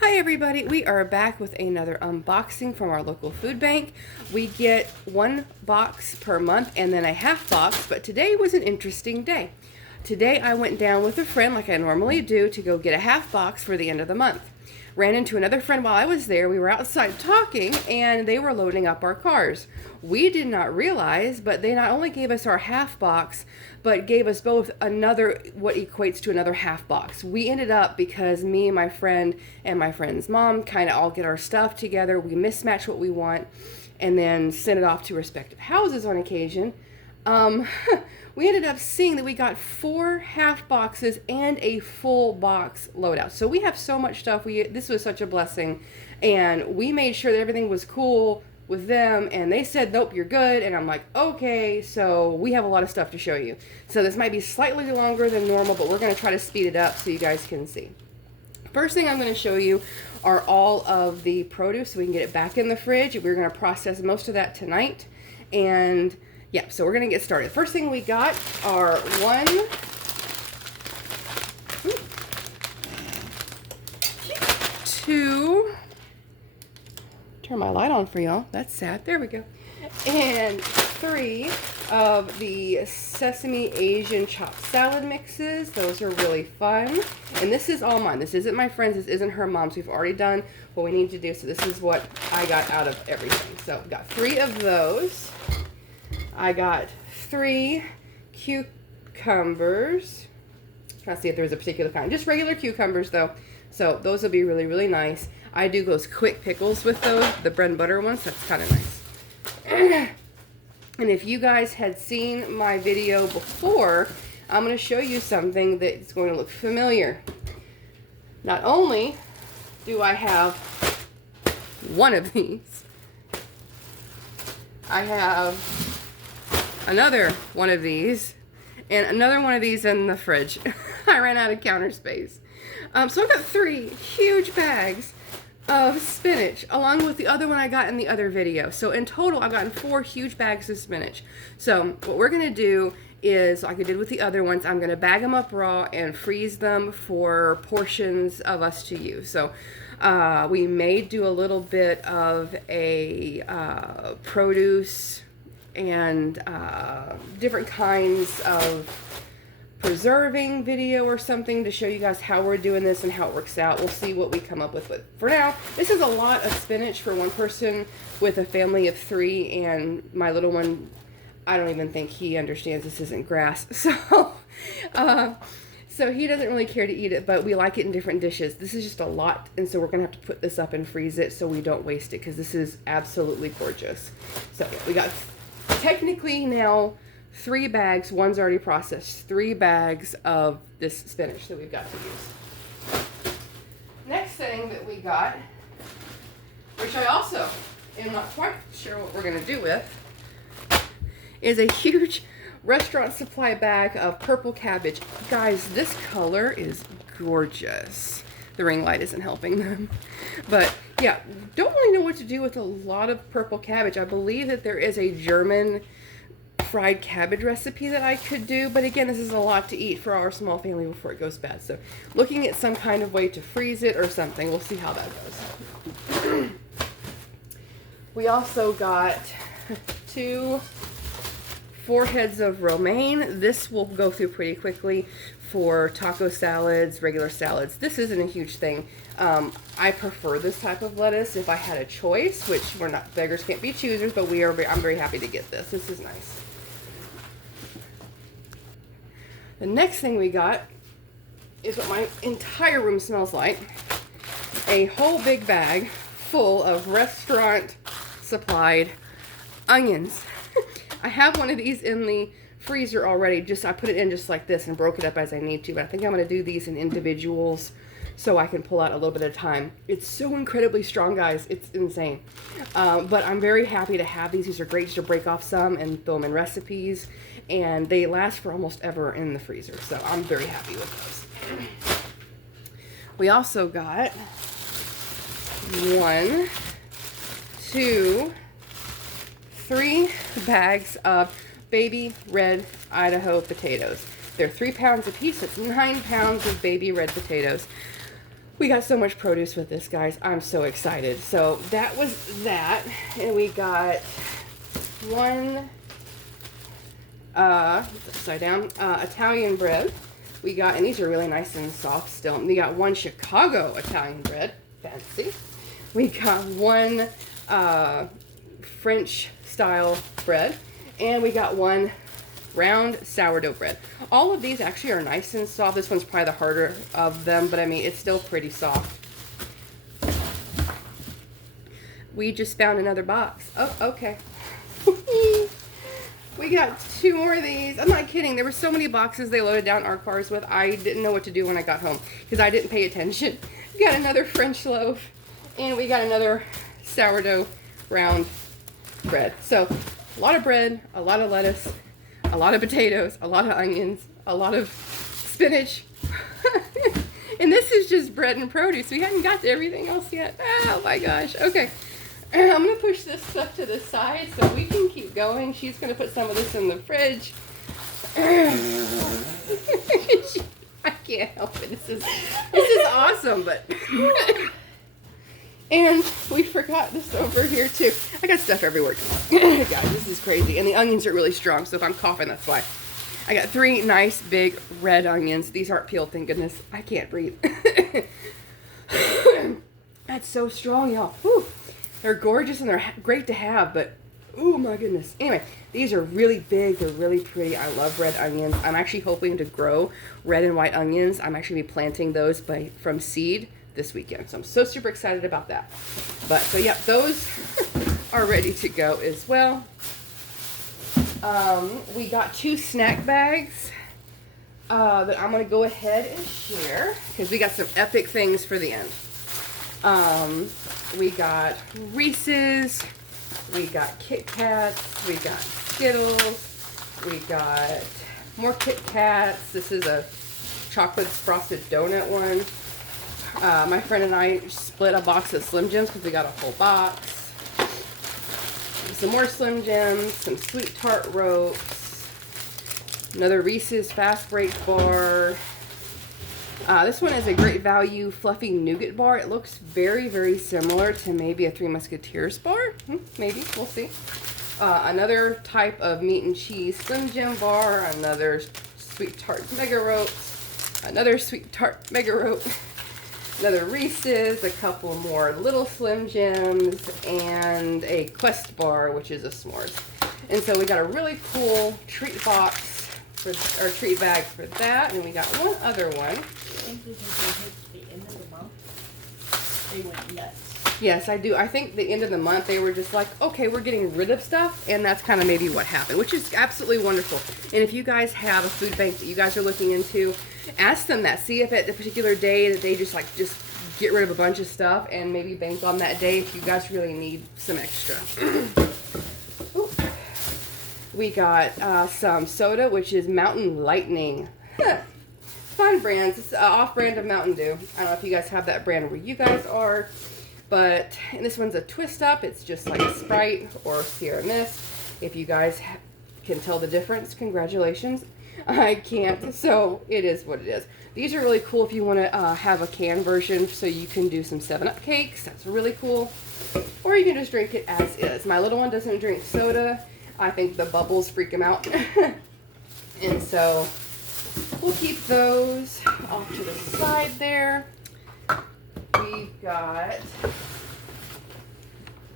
Hi everybody, we are back with another unboxing from our local food bank. We get one box per month and then a half box, but today was an interesting day. Today I went down with a friend like I normally do to go get a half box for the end of the month. Ran into another friend while I was there. We were outside talking and they were loading up our cars. We did not realize, but they not only gave us our half box, but gave us both another, what equates to another half box. We ended up, because me and my friend's mom kind of all get our stuff together, we mismatch what we want and then send it off to respective houses on occasion. We ended up seeing that we got 4 half boxes and a full box loadout. So we have so much stuff. This was such a blessing, and we made sure that everything was cool with them, and they said, nope, you're good. And I'm like, okay, so we have a lot of stuff to show you. So this might be slightly longer than normal, but we're going to try to speed it up so you guys can see. First thing I'm going to show you are all of the produce so we can get it back in the fridge. We're going to process most of that tonight, and yeah, so we're going to get started. First thing we got are turn my light on for y'all. That's sad. There we go. And 3 of the sesame Asian chopped salad mixes. Those are really fun. And this is all mine. This isn't my friend's. This isn't her mom's. We've already done what we need to do. So this is what I got out of everything. So I've got 3 of those. I got 3 cucumbers. Trying to see if there's a particular kind. Just regular cucumbers though. So those will be really, really nice. I do those quick pickles with those, the bread and butter ones. That's kind of nice. And if you guys had seen my video before, I'm going to show you something that's going to look familiar. Not only do I have one of these, I have another one of these, and another one of these in the fridge. I ran out of counter space. So I've got 3 huge bags of spinach, along with the other one I got in the other video. So in total, I've gotten 4 huge bags of spinach. So what we're going to do is, like I did with the other ones, I'm going to bag them up raw and freeze them for portions of us to use. So we may do a little bit of a produce and different kinds of preserving video or something to show you guys how we're doing this and how it works out. We'll see what we come up with. But for now, this is a lot of spinach for one person with a family of 3, and my little one, I don't even think he understands this isn't grass. So he doesn't really care to eat it, but we like it in different dishes. This is just a lot, and so we're going to have to put this up and freeze it so we don't waste it, because this is absolutely gorgeous. So yeah, we got technically now 3 bags, one's already processed, 3 bags of this spinach that we've got to use. Next thing that we got, which I also am not quite sure what we're going to do with, is a huge restaurant supply bag of purple cabbage. Guys, this color is gorgeous. The ring light isn't helping them. But yeah, don't really know what to do with a lot of purple cabbage. I believe that there is a German fried cabbage recipe that I could do, but again, this is a lot to eat for our small family before it goes bad. So looking at some kind of way to freeze it or something. We'll see how that goes. We also got 2 4 heads of romaine. This will go through pretty quickly for taco salads, regular salads. This isn't a huge thing. I prefer this type of lettuce if I had a choice, which we're not, beggars can't be choosers, but I'm very happy to get this. This is nice. The next thing we got is what my entire room smells like. A whole big bag full of restaurant supplied onions. I have one of these in the freezer already. I put it in just like this and broke it up as I need to, but I think I'm going to do these in individuals so I can pull out a little bit at a time. It's so incredibly strong, guys. It's insane. But I'm very happy to have these. These are great just to break off some and throw them in recipes. And they last for almost ever in the freezer. So I'm very happy with those. We also got 1, 2, 3 bags of baby red Idaho potatoes. They're 3 pounds a piece. That's 9 pounds of baby red potatoes. We got so much produce with this, guys. I'm so excited. So that was that. And we got one, upside down, Italian bread. We got, and these are really nice and soft still. We got one Chicago Italian bread. Fancy. We got one French style bread. And we got one round sourdough bread. All of these actually are nice and soft. This one's probably the harder of them, but I mean, it's still pretty soft. We just found another box. Oh, okay. We got 2 more of these. I'm not kidding. There were so many boxes they loaded down our cars with. I didn't know what to do when I got home because I didn't pay attention. We got another French loaf, and we got another sourdough round bread. So a lot of bread, a lot of lettuce, a lot of potatoes, a lot of onions, a lot of spinach. And this is just bread and produce. We hadn't got to everything else yet. Oh my gosh. Okay. I'm going to push this stuff to the side so we can keep going. She's going to put some of this in the fridge. I can't help it. This is awesome, but... And we forgot this over here too. I got stuff everywhere. Guys, this is crazy. And the onions are really strong, so if I'm coughing, that's why. I got 3 nice big red onions. These aren't peeled, thank goodness. I can't breathe. That's so strong, y'all. Whew. They're gorgeous and they're great to have, but oh my goodness. Anyway, these are really big. They're really pretty. I love red onions. I'm actually hoping to grow red and white onions. I'm actually be planting those from seed this weekend. So I'm so super excited about that. But so yeah, those are ready to go as well. We got 2 snack bags that I'm gonna go ahead and share because we got some epic things for the end. We got Reese's, we got Kit Kats, we got Skittles, we got more Kit Kats. This is a chocolate frosted donut one. My friend and I split a box of Slim Jims because we got a whole box. Some more Slim Jims, some Sweet Tart Ropes, another Reese's Fast Break bar. This one is a great value fluffy nougat bar. It looks very, very similar to maybe a Three Musketeers bar. Maybe, we'll see. Another type of meat and cheese Slim Jim bar. Another Sweet Tart Mega Ropes. Another Sweet Tart Mega Rope. Another Reese's. A couple more little Slim Jims. And a Quest bar, which is a s'mores. And so we got a really cool treat box. Or treat bag for that, and we got one other one. I think because they hit the end of the month, they went nuts. Yes, I do. I think the end of the month they were just like, okay, we're getting rid of stuff, and that's kind of maybe what happened, which is absolutely wonderful. And if you guys have a food bank that you guys are looking into, ask them that. See if at the particular day that they just get rid of a bunch of stuff and maybe bank on that day if you guys really need some extra. We got some soda, which is Mountain Lightning. Fun brands. It's off-brand of Mountain Dew. I don't know if you guys have that brand where you guys are, but and this one's a twist up. It's just like a Sprite or Sierra Mist. If you guys can tell the difference, congratulations. I can't, so it is what it is. These are really cool if you want to have a can version so you can do some 7-Up cakes. That's really cool. Or you can just drink it as is. My little one doesn't drink soda. I think the bubbles freak him out. And so we'll keep those off to the side there. We've got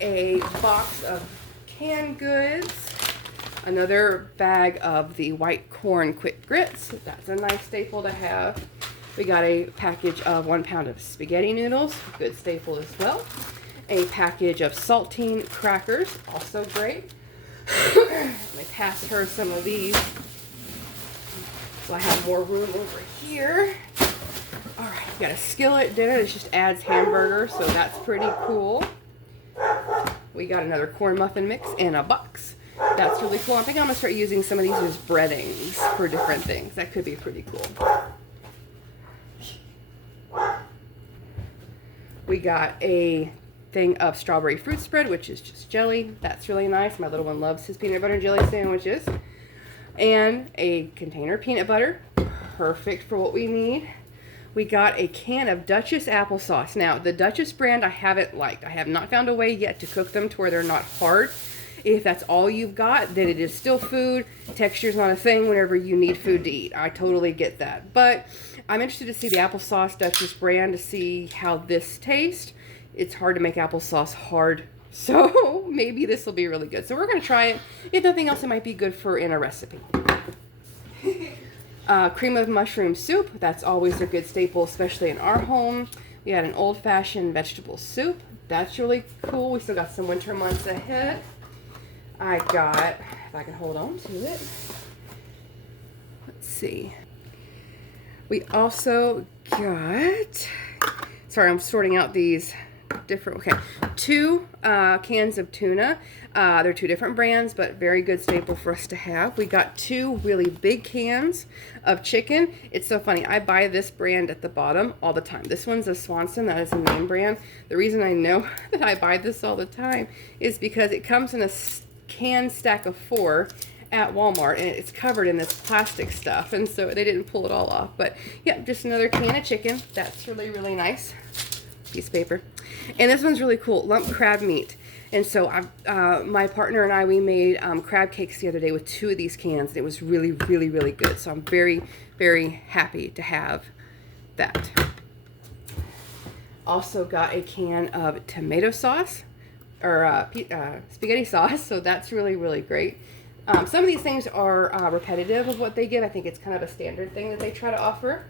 a box of canned goods. Another bag of the white corn quick grits. That's a nice staple to have. We got a package of 1 pound of spaghetti noodles. Good staple as well. A package of saltine crackers. Also great. Let me pass her some of these so I have more room over here. Alright, we got a skillet dinner. This just adds hamburger, so that's pretty cool. We got another corn muffin mix in a box. That's really cool. I think I'm going to start using some of these as breadings for different things. That could be pretty cool. We got a thing of strawberry fruit spread, which is just jelly. That's really nice. My little one loves his peanut butter and jelly sandwiches. And a container of peanut butter. Perfect for what we need. we got a can of Duchess applesauce. Now, the Duchess brand I haven't liked. I have not found a way yet to cook them to where they're not hard. If that's all you've got, then it is still food. Texture's not a thing whenever you need food to eat. I totally get that. But I'm interested to see the applesauce Duchess brand to see how this tastes. It's hard to make applesauce hard, so maybe this will be really good. So we're going to try it. If nothing else, it might be good for in a recipe. Cream of mushroom soup. That's always a good staple, especially in our home. We had an old-fashioned vegetable soup. That's really cool. We still got some winter months ahead. I got, if I can hold on to it. Let's see. We also got, sorry, I'm sorting out these different, okay, 2 cans of tuna. They're 2 different brands, but very good staple for us to have. We got 2 really big cans of chicken. It's so funny. I buy this brand at the bottom all the time. This one's a Swanson. That is the main brand. The reason I know that I buy this all the time is because it comes in a can stack of 4 at Walmart, and it's covered in this plastic stuff, and so they didn't pull it all off. But yeah, just another can of chicken. That's really, really nice. Piece of paper. And this one's really cool, lump crab meat. And so my partner and I, we made crab cakes the other day with 2 of these cans, and it was really, really, really good. So I'm very, very happy to have that. Also got a can of tomato sauce, or spaghetti sauce, so that's really, really great. Some of these things are repetitive of what they give. I think it's kind of a standard thing that they try to offer.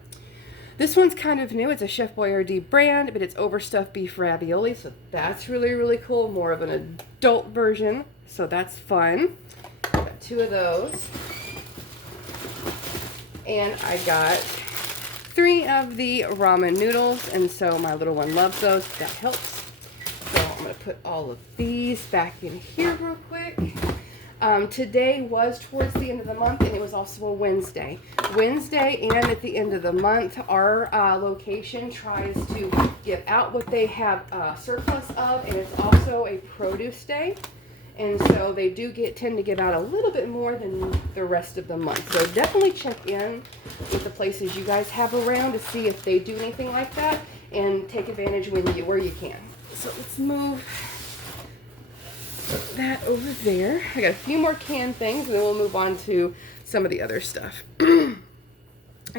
This one's kind of new. It's a Chef Boyardee brand, but it's overstuffed beef ravioli, so that's really, really cool. More of an adult version, so that's fun. Got 2 of those. And I got 3 of the ramen noodles, and so my little one loves those. That helps. So I'm going to put all of these back in here real quick. Today was towards the end of the month, and it was also a Wednesday. Wednesday and at the end of the month, our location tries to give out what they have surplus of, and it's also a produce day. And so they do tend to give out a little bit more than the rest of the month. So definitely check in with the places you guys have around to see if they do anything like that, and take advantage where you can. So let's move that over there. I got a few more canned things, and then we'll move on to some of the other stuff. I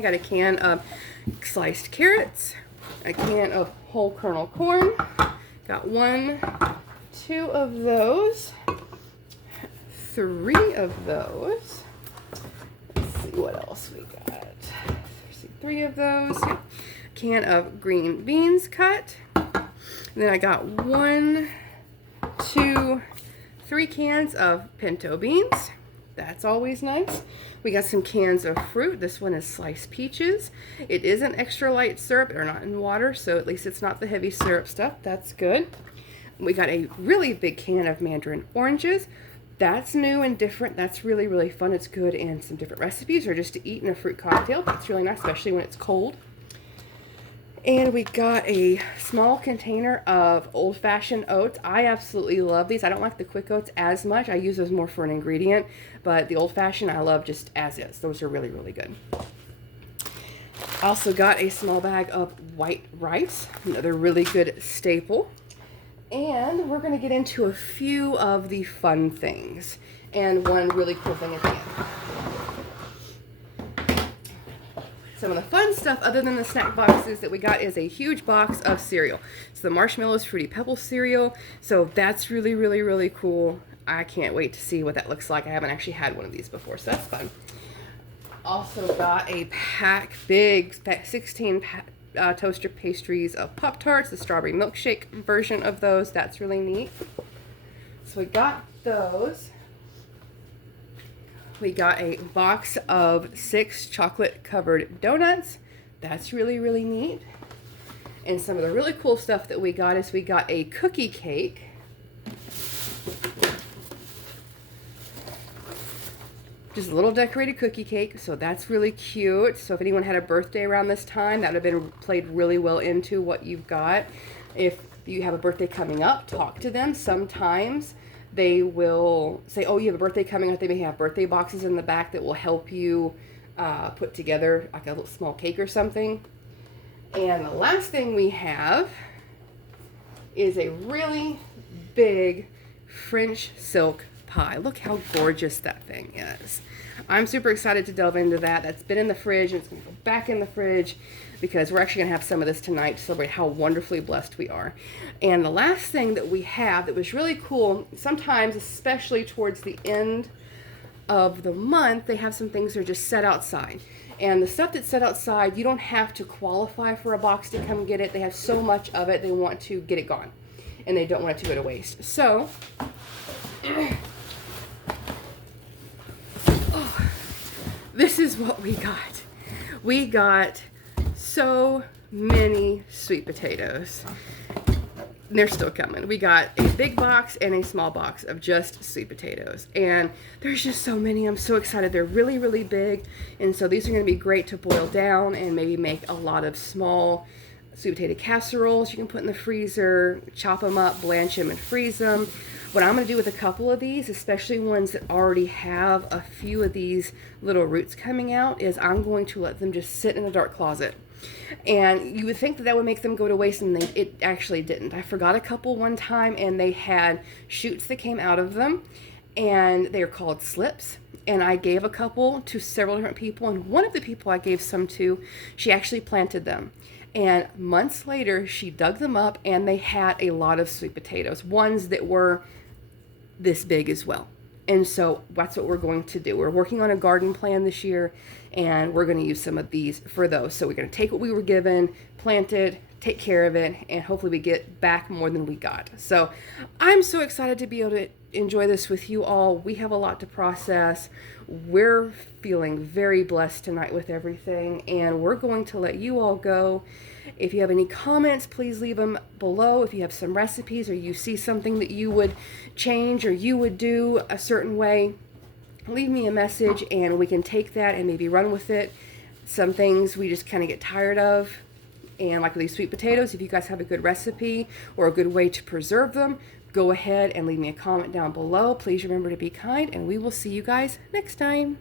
got a can of sliced carrots, a can of whole kernel corn. Got 1, 2 of those, 3 of those. Let's see what else we got. Let's see, 3 of those. A can of green beans cut. And then I got 1, 2, 3 cans of pinto beans. That's always nice. We got some cans of fruit. This one is sliced peaches. It is an extra light syrup. They're not in water, so at least it's not the heavy syrup stuff. That's good. We got a really big can of mandarin oranges. That's new and different. That's really, really fun. It's good in some different recipes or just to eat in a fruit cocktail. That's really nice, especially when it's cold. And we got a small container of old-fashioned oats. I absolutely love these. I don't like the quick oats as much. I use those more for an ingredient, but the old-fashioned I love just as is. Those are really, really good. I also got a small bag of white rice, another really good staple. And we're going to get into a few of the fun things and one really cool thing at the end. Some of the fun stuff, other than the snack boxes that we got, is a huge box of cereal. It's the Marshmallows Fruity Pebbles cereal. So that's really, really, really cool. I can't wait to see what that looks like. I haven't actually had one of these before, so that's fun. Also got a big 16 toaster pastries of Pop-Tarts, the strawberry milkshake version of those. That's really neat. So we got those. We got a box of 6 chocolate-covered donuts. That's really, really neat. And some of the really cool stuff that we got is we got a cookie cake. Just a little decorated cookie cake, so that's really cute. So if anyone had a birthday around this time, that would have been played really well into what you've got. If you have a birthday coming up, talk to them. Sometimes they will say, oh, you have a birthday coming up. They may have birthday boxes in the back that will help you put together like a little small cake or something. And the last thing we have is a really big French silk pie. Look how gorgeous that thing is. I'm super excited to delve into that. That's been in the fridge, and it's going to go back in the fridge because we're actually going to have some of this tonight to celebrate how wonderfully blessed we are. And the last thing that we have that was really cool, sometimes, especially towards the end of the month, they have some things that are just set outside. And the stuff that's set outside, you don't have to qualify for a box to come get it. They have so much of it, they want to get it gone. And they don't want it to go to waste. So, this is what we got. We got so many sweet potatoes. They're still coming. We got a big box and a small box of just sweet potatoes. And there's just so many. I'm so excited. They're really, really big. And so these are going to be great to boil down and maybe make a lot of small sweet potato casseroles you can put in the freezer, chop them up, blanch them, and freeze them. What I'm going to do with a couple of these, especially ones that already have a few of these little roots coming out, is I'm going to let them just sit in a dark closet. And you would think that that would make them go to waste, and it actually didn't. I forgot a couple one time, and they had shoots that came out of them, and they are called slips. And I gave a couple to several different people, and one of the people I gave some to, she actually planted them. And months later, she dug them up, and they had a lot of sweet potatoes, ones that were this big as well. And so that's what we're going to do. We're working on a garden plan this year, and we're going to use some of these for those. So we're going to take what we were given, plant it, take care of it, and hopefully we get back more than we got. So I'm so excited to be able to enjoy this with you all. We have a lot to process. We're feeling very blessed tonight with everything, and we're going to let you all go. If you have any comments, please leave them below. If you have some recipes or you see something that you would change or you would do a certain way, leave me a message and we can take that and maybe run with it. Some things we just kind of get tired of. And like with these sweet potatoes, if you guys have a good recipe or a good way to preserve them, go ahead and leave me a comment down below. Please remember to be kind, and we will see you guys next time.